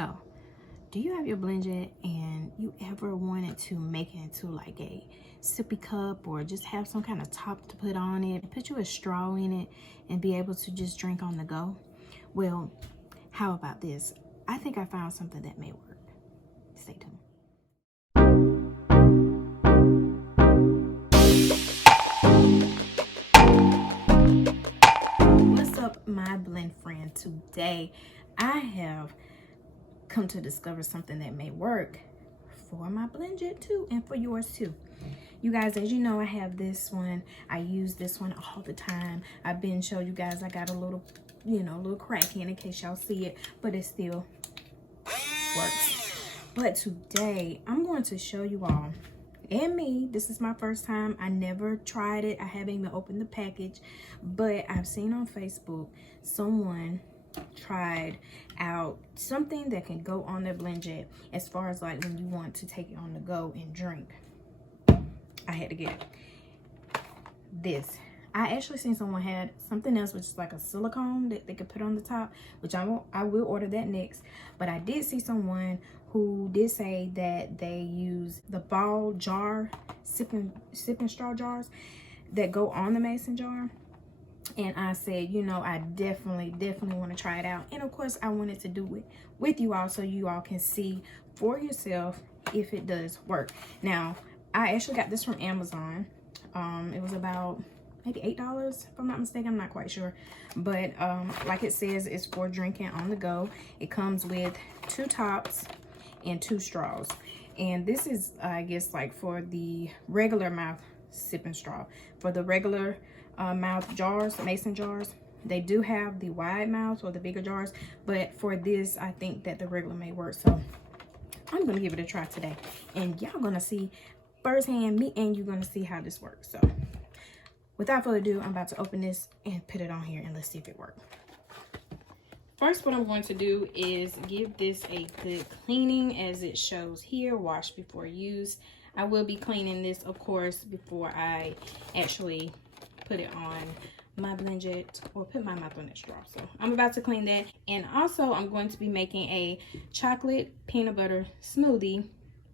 So, do you have your blend jet and you ever wanted to make it into like a sippy cup or just have some kind of top to put on it, put you a straw in it and be able to just drink on the go? Well, how about this? I think I found something that may work. Stay tuned. What's up, my blend friend? Today I have come to discover something that may work for my blend jet too, and for yours too. You guys, as you know, I have this one. I use this one all the time. I've been showing you guys I got a little, little crack in case y'all see it, but it still works. But today I'm going to show you all and me, this is my first time. I never tried it. I haven't even opened the package, but I've seen on Facebook someone tried out something that can go on their blend jet as far as like when you want to take it on the go and drink. I had to get it. This. I actually seen someone had something else, which is like a silicone that they could put on the top, which I will order that next. But I did see someone who did say that they use the ball jar, sipping straw jars that go on the mason jar. And I said, I definitely want to try it out. And of course, I wanted to do it with you all so you all can see for yourself if it does work. Now, I actually got this from Amazon. It was about maybe $8 if I'm not mistaken. I'm not quite sure, but like it says, it's for drinking on the go. It comes with 2 tops and 2 straws, and this is I guess like for the regular mouth sipping straw. For the regular mouth jars, mason jars, they do have the wide mouth or the bigger jars, but for this I think that the regular may work. So I'm gonna give it a try today, and y'all gonna see firsthand, me and you gonna see how this works. So without further ado, I'm about to open this and put it on here, and let's see if it works. First, what I'm going to do is give this a good cleaning, as it shows here, wash before use. I will be cleaning this, of course, before I actually put it on my blend jet or put my mouth on that straw. So I'm about to clean that. And also, I'm going to be making a chocolate peanut butter smoothie,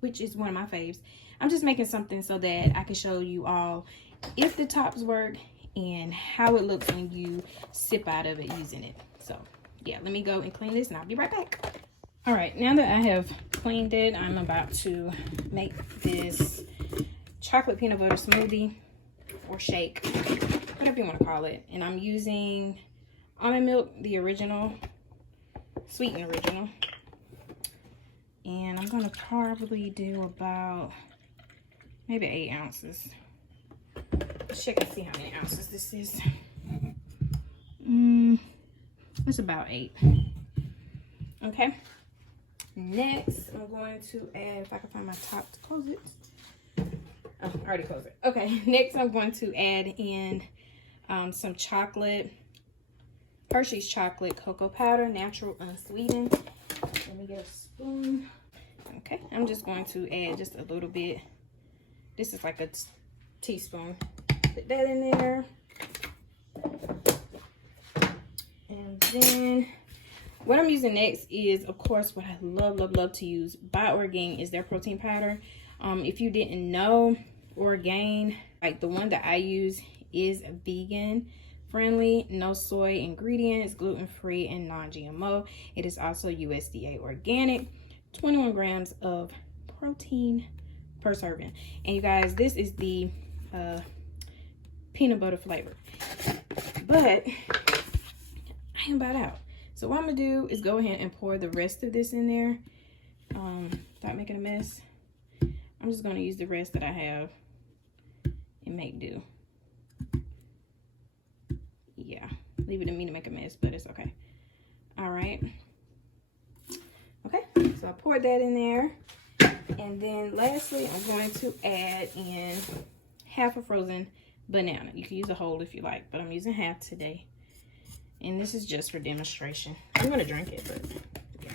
which is one of my faves. I'm just making something so that I can show you all if the tops work and how it looks when you sip out of it using it. So yeah, let me go and clean this and I'll be right back. All right, now that I have cleaned it, I'm about to make this chocolate peanut butter smoothie or shake, whatever you want to call it. And I'm using almond milk, the original, sweetened original. And I'm gonna probably do about maybe 8 ounces. Let's check and see how many ounces this is. It's about 8. Okay. Next, I'm going to add, if I can find my top to close it. Oh, I already closed it. Okay. Next, I'm going to add in some chocolate, Hershey's chocolate cocoa powder, natural unsweetened. Let me get a spoon. Okay. I'm just going to add just a little bit. This is like a teaspoon. Put that in there. And then what I'm using next is, of course, what I love to use by Orgain is their protein powder. If you didn't know, Orgain, like the one that I use, is vegan friendly, no soy ingredients, gluten-free, and non-GMO. It is also USDA organic, 21 grams of protein per serving. And you guys, this is the peanut butter flavor, but I am about out. So what I'm gonna do is go ahead and pour the rest of this in there without making a mess. I'm just gonna use the rest that I have and make do. Yeah, leave it to me to make a mess, but it's okay. All right. Okay, so I poured that in there. And then lastly, I'm going to add in half a frozen banana. You can use a whole if you like, but I'm using half today. And this is just for demonstration. I'm going to drink it, but yeah.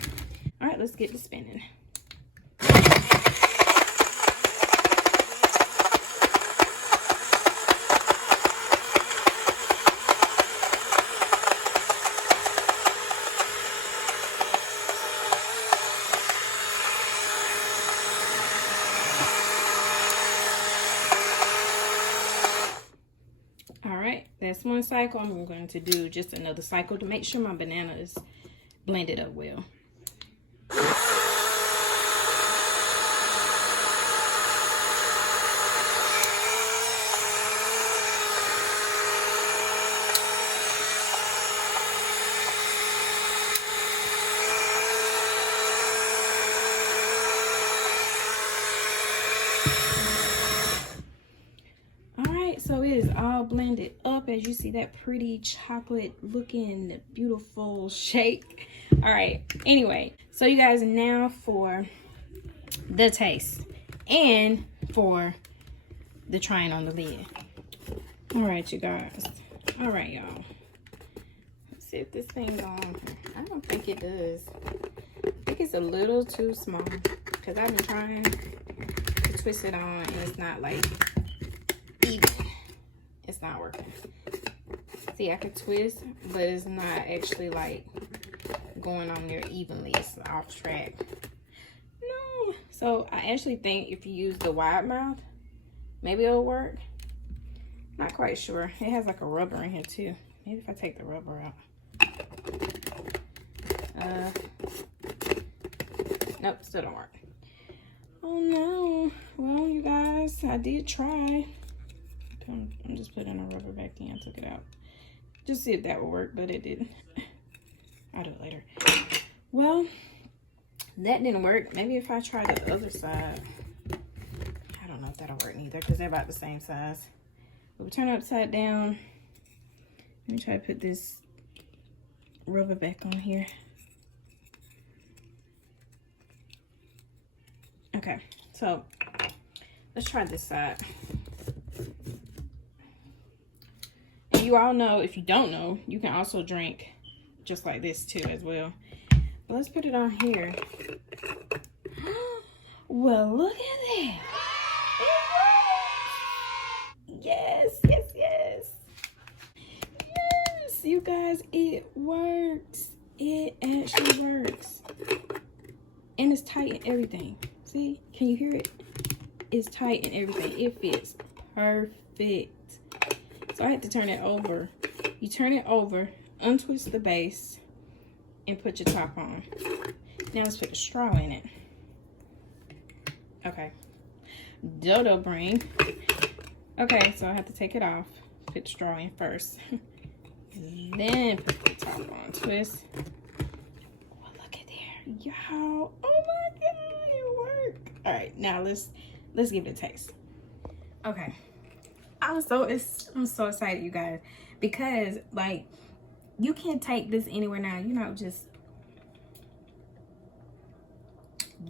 All right, let's get to spinning. this one cycle, I'm going to do just another cycle to make sure my banana is blended up well. So it is all blended up. As you see, that pretty chocolate looking beautiful shake. All right, anyway, so you guys, now for the taste and for the trying on the lid. All right, you guys. All right, y'all. Let's see if this thing on. I don't think it does. I think it's a little too small because I've been trying to twist it on and it's not like even. It's not working. See, I can twist, but it's not actually like going on there evenly. It's off track. No. So I actually think if you use the wide mouth, maybe it'll work. Not quite sure. It has like a rubber in here too. Maybe if I take the rubber out. Nope, still don't work. Oh no. Well, you guys, I did try. I'm just putting a rubber back in. I took it out. Just see if that will work, but it didn't. I'll do it later. Well, that didn't work. Maybe if I try the other side. I don't know if that'll work neither because they're about the same size. But we'll turn it upside down. Let me try to put this rubber back on here. Okay, so let's try this side. And you all know, if you don't know, you can also drink just like this too as well. But let's put it on here. Well, look at that. Yes, yes, yes. Yes, you guys, it works. It actually works. And it's tight and everything. See, can you hear it? It's tight and everything. It fits perfect. So I had to turn it over. You turn it over, untwist the base, and put your top on. Now let's put the straw in it. Okay. Dodo brain. Okay, so I have to take it off. Put the straw in first. Then put the top on. Twist. Oh, look at there. Y'all. Oh my God, it worked. All right, now let's give it a taste. Okay. I'm so excited, you guys, because like you can take this anywhere now, you know, just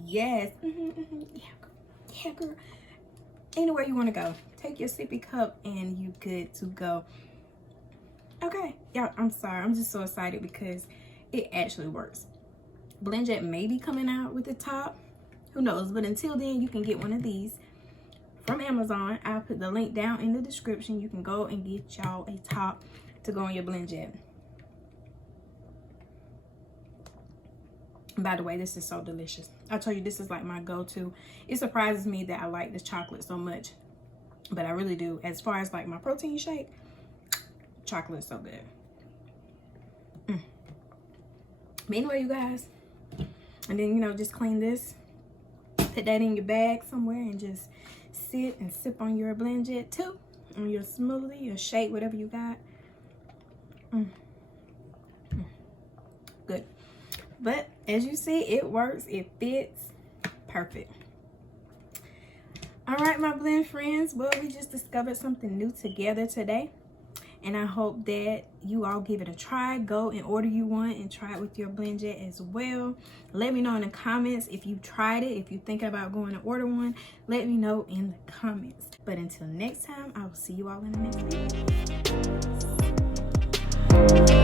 yes. Yeah, girl. Anywhere you want to go, take your sippy cup and you good to go. Okay, y'all, I'm sorry, I'm just so excited because it actually works. BlendJet may be coming out with the top, who knows, but until then you can get one of these from Amazon. I'll put the link down in the description. You can go and get y'all a top to go on your BlendJet. By the way, this is so delicious. I told you this is like my go-to. It surprises me that I like this chocolate so much, but I really do. As far as like my protein shake, chocolate is so good. But anyway, you guys, and then, you know, just clean this, put that in your bag somewhere, and just sit and sip on your BlendJet too, on your smoothie, your shake, whatever you got. Good. But as you see, it works, it fits perfect. All right, my blend friends, well, we just discovered something new together today, and I hope that you all give it a try. Go and order you one and try it with your BlendJet as well. Let me know in the comments if you tried it. If you're thinking about going to order one, let me know in the comments. But until next time, I will see you all in the next video.